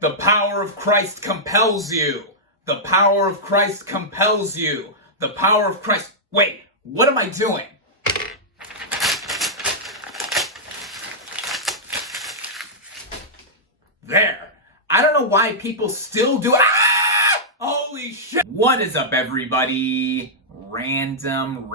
The power of Christ compels you. The power of Christ compels you. The power of Christ... Wait, what am I doing? There. I don't know why people still do it. Ah! Holy shit. What is up, everybody? Random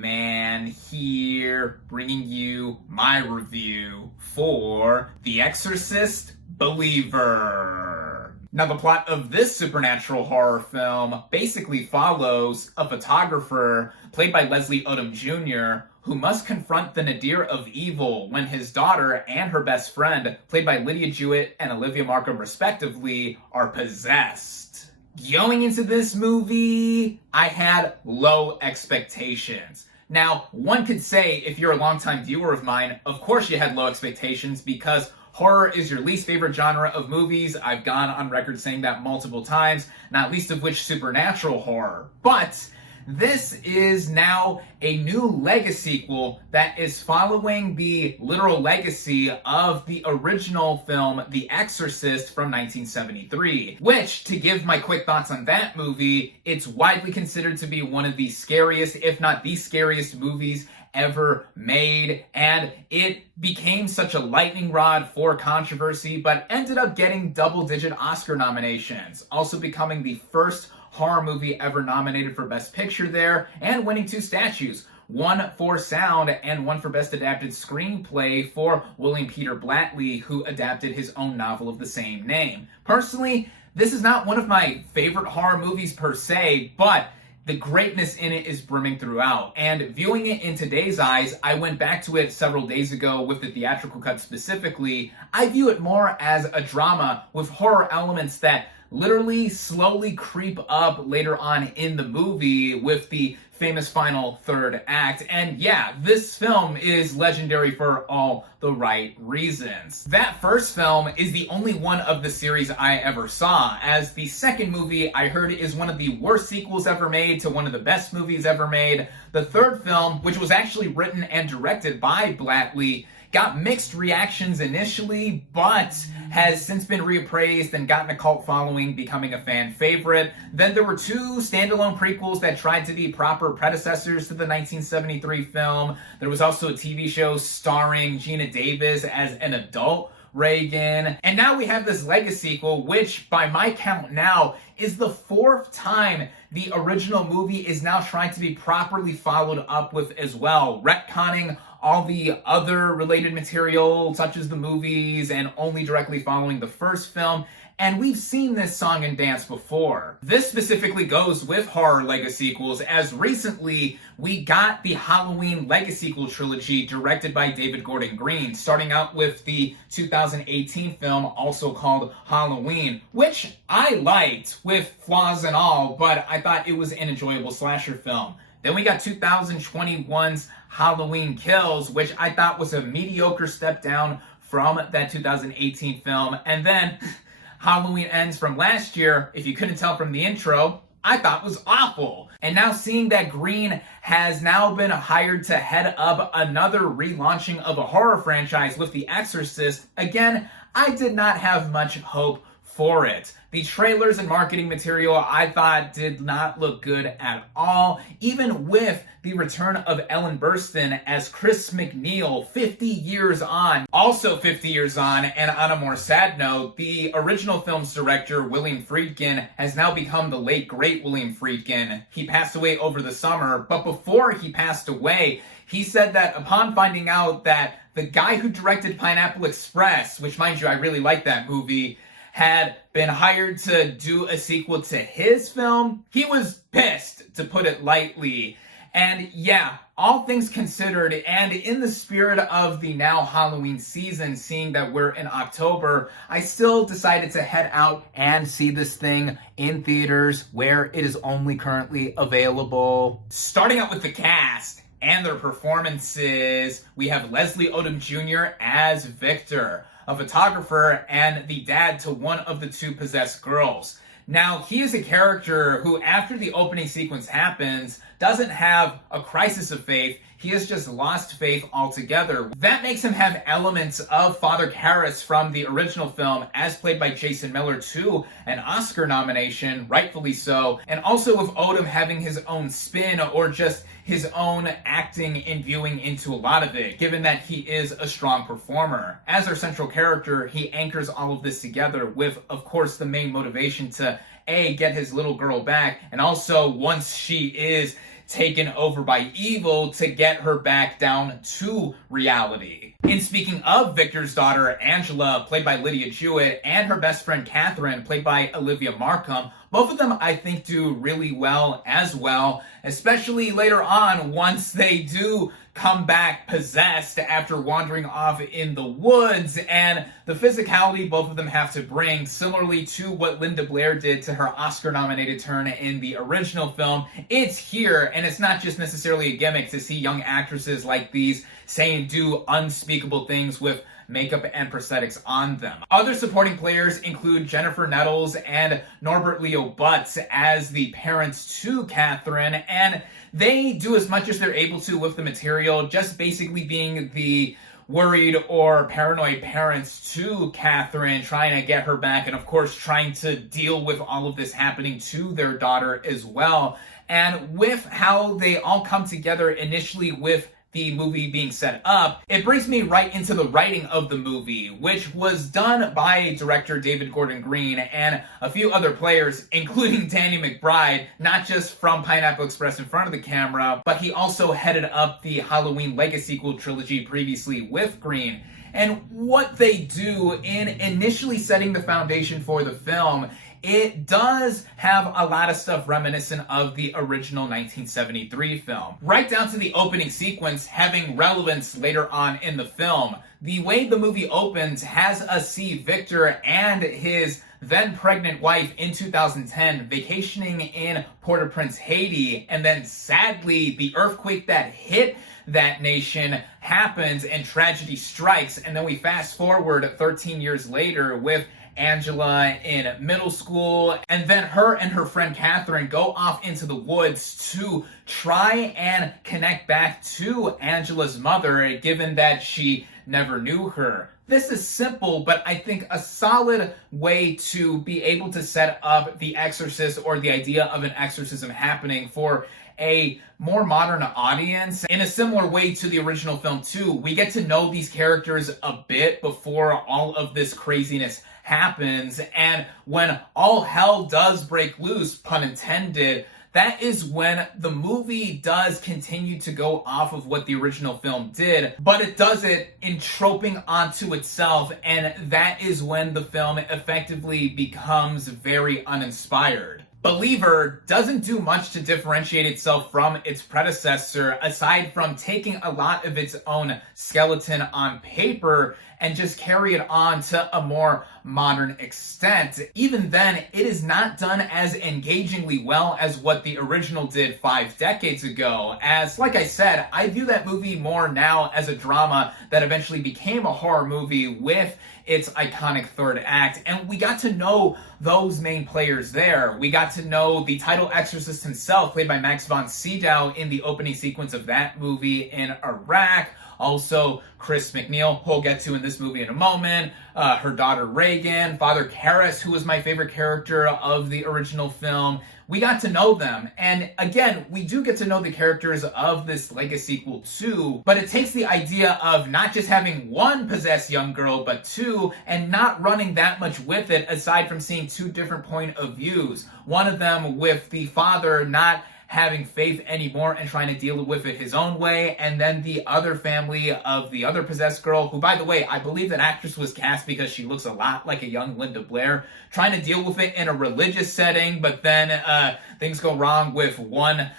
Man here, bringing you my review for The Exorcist Believer. Now, the plot of this supernatural horror film basically follows a photographer played by Leslie Odom Jr. who must confront the nadir of evil when his daughter and her best friend, played by Lydia Jewett and Olivia Markham respectively, are possessed. Going into this movie, I had low expectations. Now, one could say, if you're a longtime viewer of mine, of course you had low expectations because horror is your least favorite genre of movies. I've gone on record saying that multiple times, not least of which supernatural horror. But this is now a new legasequel that is following the literal legacy of the original film, The Exorcist from 1973, which, to give my quick thoughts on that movie, it's widely considered to be one of the scariest, if not the scariest movies ever made, and it became such a lightning rod for controversy, but ended up getting double-digit Oscar nominations, also becoming the first horror movie ever nominated for Best Picture there, and winning 2 statues, one for sound and one for Best Adapted Screenplay for William Peter Blatty, who adapted his own novel of the same name. Personally, this is not one of my favorite horror movies per se, but the greatness in it is brimming throughout. And viewing it in today's eyes, I went back to it several days ago with the theatrical cut specifically. I view it more as a drama with horror elements that literally slowly creep up later on in the movie with the famous final third act. And yeah, this film is legendary for all the right reasons. That first film is the only one of the series I ever saw, as the second movie I heard is one of the worst sequels ever made to one of the best movies ever made. The third film, which was actually written and directed by Blatty, got mixed reactions initially, but has since been reappraised and gotten a cult following, becoming a fan favorite. Then there were 2 standalone prequels that tried to be proper predecessors to the 1973 film. There was also a TV show starring Gina Davis as an adult Reagan. And now we have this legasequel, which by my count now is the 4th time the original movie is now trying to be properly followed up with as well, retconning all the other related material, such as the movies, and only directly following the first film. And we've seen this song and dance before. This specifically goes with horror legasequels, as recently we got the Halloween legasequel trilogy directed by David Gordon Green, starting out with the 2018 film also called Halloween, which I liked with flaws and all, but I thought it was an enjoyable slasher film. Then we got 2021's Halloween Kills, which I thought was a mediocre step down from that 2018 film. And then Halloween Ends from last year, if you couldn't tell from the intro, I thought was awful. And now seeing that Green has now been hired to head up another relaunching of a horror franchise with The Exorcist, again, I did not have much hope for it. The trailers and marketing material I thought did not look good at all, even with the return of Ellen Burstyn as Chris McNeil 50 years on. Also 50 years on, and on a more sad note, the original film's director, William Friedkin, has now become the late great William Friedkin. He passed away over the summer, but before he passed away, he said that upon finding out that the guy who directed Pineapple Express, which mind you, I really like that movie, had been hired to do a sequel to his film, he was pissed, to put it lightly. And yeah, all things considered, and in the spirit of the now Halloween season, seeing that we're in October, I still decided to head out and see this thing in theaters where it is only currently available. Starting out with the cast and their performances, we have Leslie Odom Jr. as Victor, a photographer and the dad to one of the 2 possessed girls. Now, he is a character who, after the opening sequence happens, doesn't have a crisis of faith. he has just lost faith altogether. That makes him have elements of Father Karras from the original film, as played by Jason Miller, too, an Oscar nomination, rightfully so, and also with Odom having his own spin or just his own acting and viewing into a lot of it, given that he is a strong performer. As our central character, he anchors all of this together with, of course, the main motivation to A, get his little girl back, and also, once she is taken over by evil, to get her back down to reality. And speaking of Victor's daughter, Angela, played by Lydia Jewett, and her best friend, Catherine, played by Olivia Markham, both of them, I think, do really well as well, especially later on once they do come back possessed after wandering off in the woods, and the physicality both of them have to bring, similarly to what Linda Blair did to her Oscar-nominated turn in the original film. It's here, and it's not just necessarily a gimmick to see young actresses like these say and do unspeakable things with makeup and prosthetics on them. Other supporting players include Jennifer Nettles and Norbert Leo Butz as the parents to Catherine, and they do as much as they're able to with the material, just basically being the worried or paranoid parents to Catherine, trying to get her back, and of course trying to deal with all of this happening to their daughter as well. And with how they all come together initially with the movie being set up, it brings me right into the writing of the movie, which was done by director David Gordon Green and a few other players, including Danny McBride, not just from Pineapple Express in front of the camera, but he also headed up the Halloween legasequel trilogy previously with Green. And what they do in initially setting the foundation for the film, it does have a lot of stuff reminiscent of the original 1973 film. Right down to the opening sequence having relevance later on in the film. The way the movie opens has us see Victor and his then pregnant wife in 2010 vacationing in Port-au-Prince, Haiti, and then sadly the earthquake that hit that nation happens and tragedy strikes, and then we fast forward 13 years later with Angela in middle school, and then her and her friend Catherine go off into the woods to try and connect back to Angela's mother, given that she never knew her. This is simple, but I think a solid way to be able to set up the Exorcist or the idea of an exorcism happening for a more modern audience. In a similar way to the original film too, we get to know these characters a bit before all of this craziness happens, and when all hell does break loose, pun intended, that is when the movie does continue to go off of what the original film did, but it does it in troping onto itself, and that is when the film effectively becomes very uninspired. Believer doesn't do much to differentiate itself from its predecessor, aside from taking a lot of its own skeleton on paper and just carry it on to a more modern extent. Even then, it is not done as engagingly well as what the original did 5 decades ago, as, like I said, I view that movie more now as a drama that eventually became a horror movie with its iconic third act, and we got to know those main players there. We got to know the title exorcist himself, played by Max von Sydow in the opening sequence of that movie in Iraq. Also, Chris McNeil, who we'll get to in this movie in a moment, her daughter Reagan, Father Karras, who was my favorite character of the original film. We got to know them, and again, we do get to know the characters of this legasequel too, but it takes the idea of not just having one possessed young girl, but 2, and not running that much with it, aside from seeing 2 different point of views. One of them with the father not having faith anymore and trying to deal with it his own way, and then the other family of the other possessed girl, who, by the way, I believe that actress was cast because she looks a lot like a young Linda Blair, trying to deal with it in a religious setting, but then things go wrong with one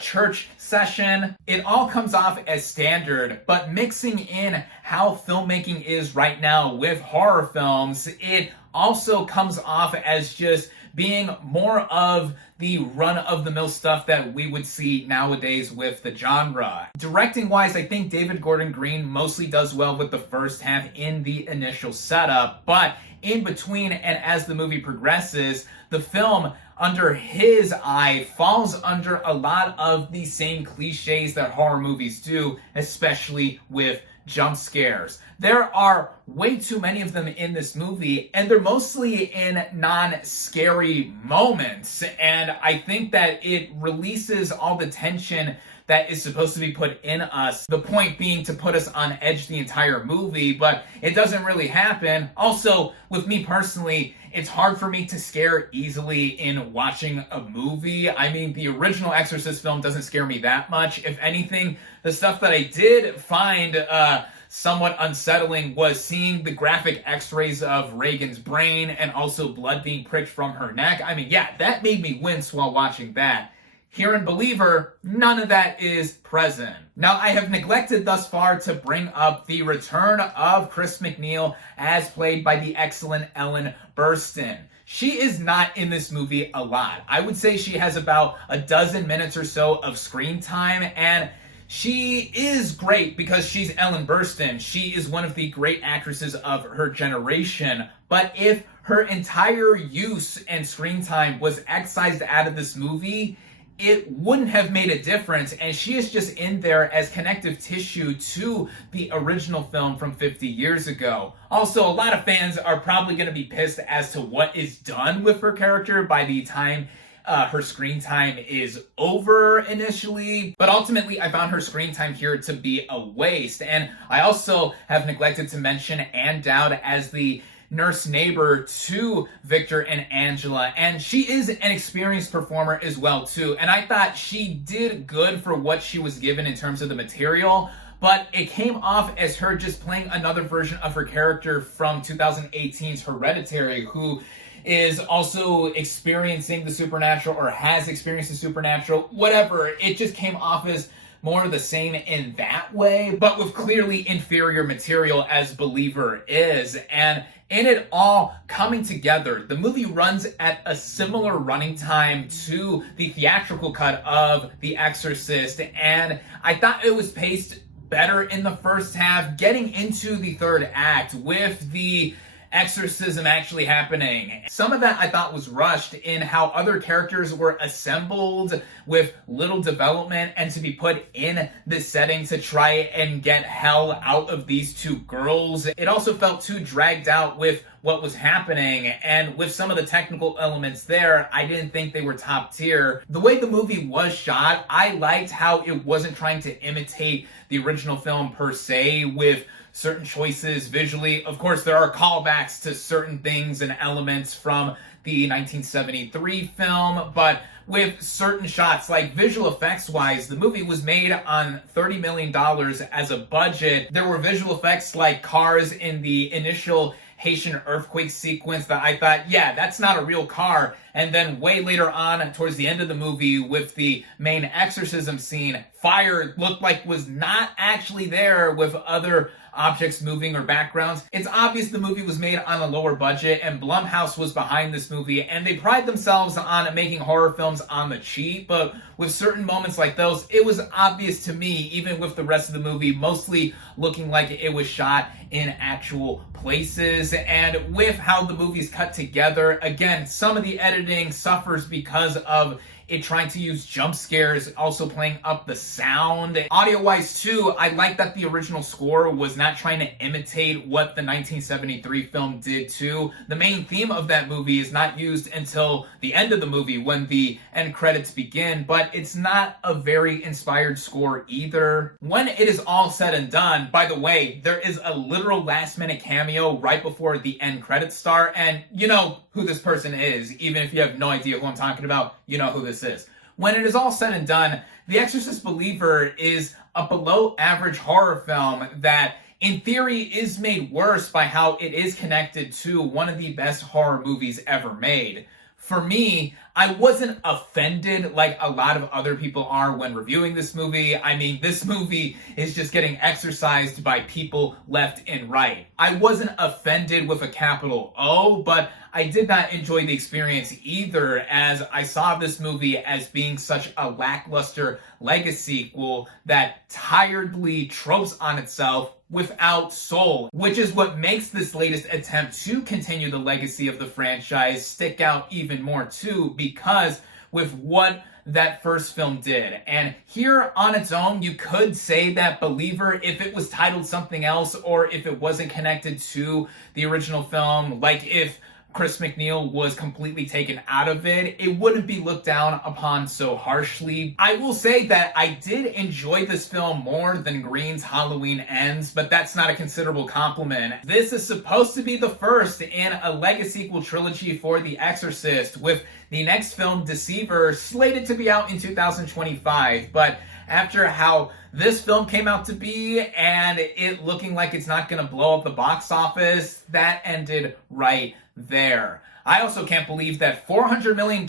church session. It all comes off as standard, but mixing in how filmmaking is right now with horror films, it also comes off as just being more of the run-of-the-mill stuff that we would see nowadays with the genre. Directing-wise, I think David Gordon Green mostly does well with the first half in the initial setup, but in between and as the movie progresses, the film under his eye falls under a lot of the same cliches that horror movies do, especially with jump scares. There are way too many of them in this movie, and they're mostly in non-scary moments, and I think that it releases all the tension that is supposed to be put in us. The point being to put us on edge the entire movie, but it doesn't really happen. Also, with me personally, it's hard for me to scare easily in watching a movie. I mean, the original Exorcist film doesn't scare me that much. If anything, the stuff that I did find somewhat unsettling was seeing the graphic x-rays of Reagan's brain and also blood being pricked from her neck. I mean, yeah, that made me wince while watching that. Here in Believer, none of that is present. Now, I have neglected thus far to bring up the return of Chris McNeil as played by the excellent Ellen Burstyn. She is not in this movie a lot. I would say she has about a dozen minutes or so of screen time, and she is great because she's Ellen Burstyn. She is one of the great actresses of her generation. But if her entire use and screen time was excised out of this movie, it wouldn't have made a difference, and she is just in there as connective tissue to the original film from 50 years ago. Also, a lot of fans are probably going to be pissed as to what is done with her character by the time her screen time is over initially, but ultimately I found her screen time here to be a waste. And I also have neglected to mention Ann Dowd as the nurse neighbor to Victor and Angela, and she is an experienced performer as well too, and I thought she did good for what she was given in terms of the material, but it came off as her just playing another version of her character from 2018's Hereditary, who is also experiencing the supernatural or has experienced the supernatural, whatever. It just came off as more of the same in that way, but with clearly inferior material as Believer is. And in it all coming together, the movie runs at a similar running time to the theatrical cut of The Exorcist, and I thought it was paced better in the first half, getting into the third act with the exorcism actually happening. Some of that I thought was rushed in how other characters were assembled with little development and to be put in this setting to try and get hell out of these two girls. It also felt too dragged out with what was happening, and with some of the technical elements there, I didn't think they were top tier. The way the movie was shot, I liked how it wasn't trying to imitate the original film per se with certain choices visually. Of course, there are callbacks to certain things and elements from the 1973 film, but with certain shots, like visual effects wise, the movie was made on $30 million as a budget. There were visual effects like cars in the initial Haitian earthquake sequence that I thought, yeah, that's not a real car. And then way later on, towards the end of the movie, with the main exorcism scene, fire looked like was not actually there with other objects moving or backgrounds. It's obvious the movie was made on a lower budget, and Blumhouse was behind this movie, and they pride themselves on making horror films on the cheap, but with certain moments like those, it was obvious to me, even with the rest of the movie mostly looking like it was shot in actual places. And with how the movie's cut together, again, some of the editing suffers because of it trying to use jump scares, also playing up the sound. Audio-wise too, I like that the original score was not trying to imitate what the 1973 film did too. The main theme of that movie is not used until the end of the movie when the end credits begin, but it's not a very inspired score either. When it is all said and done, by the way, there is a literal last-minute cameo right before the end credits start, and you know who this person is. Even if you have no idea who I'm talking about, you know who this is. When it is all said and done, The Exorcist Believer is a below-average horror film that, in theory, is made worse by how it is connected to one of the best horror movies ever made. For me, I wasn't offended like a lot of other people are when reviewing this movie. I mean, this movie is just getting exorcised by people left and right. I wasn't offended with a capital O, but I did not enjoy the experience either, as I saw this movie as being such a lackluster legasequel that tiredly tropes on itself without soul, which is what makes this latest attempt to continue the legacy of the franchise stick out even more too, because with what that first film did. And here on its own, you could say that Believer, if it was titled something else, or if it wasn't connected to the original film, like if Chris McNeil was completely taken out of it, it wouldn't be looked down upon so harshly. I will say that I did enjoy this film more than Green's Halloween Ends, but that's not a considerable compliment. This is supposed to be the first in a legasequel trilogy for The Exorcist, with the next film, Deceiver, slated to be out in 2025, but after how this film came out to be and it looking like it's not going to blow up the box office, that ended right there. I also can't believe that $400 million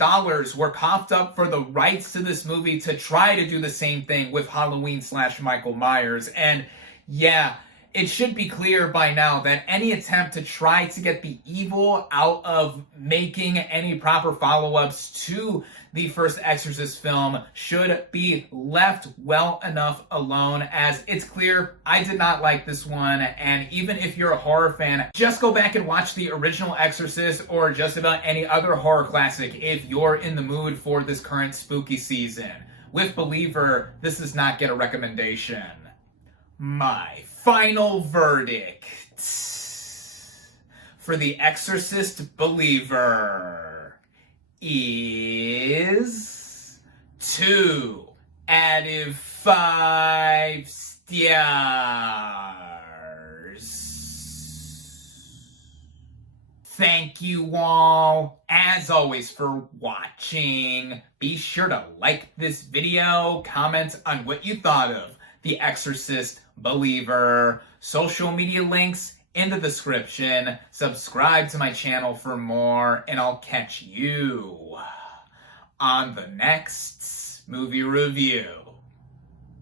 were coughed up for the rights to this movie to try to do the same thing with Halloween/Michael Myers. And yeah, it should be clear by now that any attempt to try to get the evil out of making any proper follow-ups to the first Exorcist film should be left well enough alone, as it's clear I did not like this one. And even if you're a horror fan, just go back and watch the original Exorcist or just about any other horror classic if you're in the mood for this current spooky season. With Believer, this does not get a recommendation. My final verdict for The Exorcist Believer is 2 out of 5 stars. Thank you all, as always, for watching. Be sure to like this video, comment on what you thought of The Exorcist Believer. Social media links in the description. Subscribe to my channel for more, and I'll catch you on the next movie review.